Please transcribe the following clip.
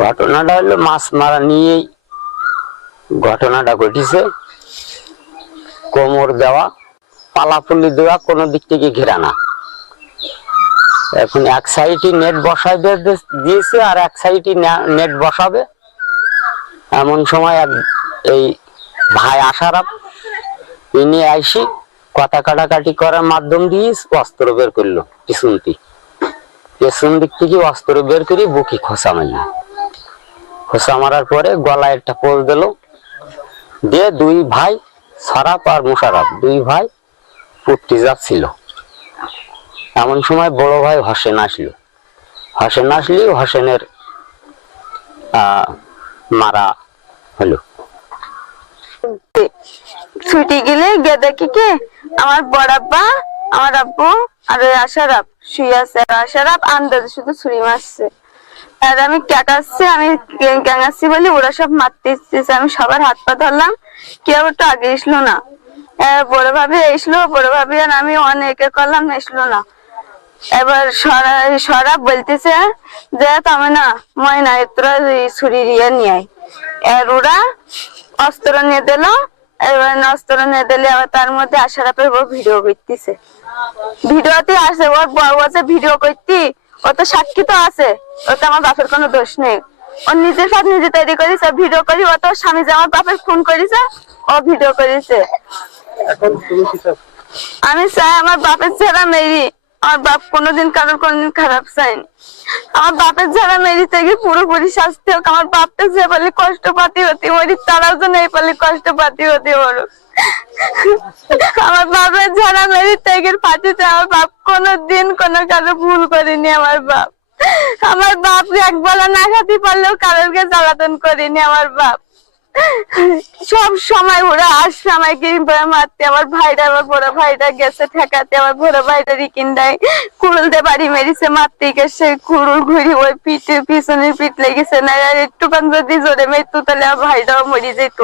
ঘটনাটা হলো মাছ মারা নিয়েই ঘটনাটা ঘটেছে। কোমর দেওয়া, পালাপুলি দেওয়া, কোনো দিক থেকে ঘেরা না। এখন এক সাইডে নেট বসাই দিয়েছে আর এক সাইডে নেট বসাবে। এমন সময় এই ভাই আশারাফ ইনি আইসি কথা কাটাকাটি করার মাধ্যম দিয়ে অস্ত্র বের করলো। পেছন দিক থেকে অস্ত্র বের করে বুকি খোঁচা মারল। খোঁচা মারার পরে গলায় একটা পোজ দিল, দিয়ে দুই ভাই শরাফ আর মুশারফ দুই ভাই পড়তে যাচ্ছিল। এমন সময় বড় ভাই হোসেন আসলো। হোসেনের মারা হলো। ছুটি গেলে গিয়ে দেখি কি আমার বড় আব্বা, আমার আব্বু আর ওই আশারাফ শুয়ে আছে। আশারাফ আন্দাজে শুধু ছুরি মারছে। আর আমি ক্যাকাচ্ছি, আমি ক্যাঙাচ্ছি বলে ওরা সব মারতে এসেছে। আমি সবার হাত পা ধরলাম, কেউ একটু আগে এসলো না। বড় ভাবি এসলো, বড় ভাবি আর আমি অনেকে করলাম, এসলো না। এবার সরাব বলতেছে যে তুমি না ময়না তোরা ছুরি দিয়ে নিয়ে আয়। ওরা অস্ত্র নিয়ে দিল। এবার অস্ত্র নিয়ে দিলে আবার তার মধ্যে আশারাফের বউ ভিডিও করতেছে। ভিডিওতে আছে ওর বউ আছে ভিডিও করতে, ও তো সাক্ষী তো আছে, ওতে আমার বাপের কোনো দোষ নেই। ও নিজের সব নিজে তৈরি করেছে, ভিডিও করি। ও তো স্বামী যে আমার বাপের ফোন করেছে, ও ভিডিও করেছে। আমি চাই আমার বাপের ছেড়া মেরি, আমার বাপ কোনোদিন কারোর কোনোদিন খারাপ চাইনি। আমার বাপের যারা মেরি থেকে পুরোপুরি শাস্তি হোক। আমার বাপটা যে বলে কষ্ট পাতি হতে মরি, তারাও তো নেই বলে কষ্ট পাতি হতে মরুক। আমার বাপের যারা মেরি থেকে ফাঁসিতে আমার বাপ কোনোদিন কোনো কারো ভুল করেনি। আমার বাপ এক বেলা না খাতে পারলেও কারোরকে জ্বালাতন করেনি। আমার বাপ সব সময় ওরা আসছে আমাকে মারতে। আমার ভাইটা, আমার বড় ভাইটা গেছে ঠেকাতে। আমার বড় ভাইটা রিকিনটাই কুড়ুলতে বাড়ি মেরেছে, মারতে গেছে। কুড়ুল ঘুরি ওই পিঠে পিছনের পিঠ লেগেছে না। আর একটুখান যদি জোরে মেরতো তাহলে আমার ভাইটাও মরে যেত।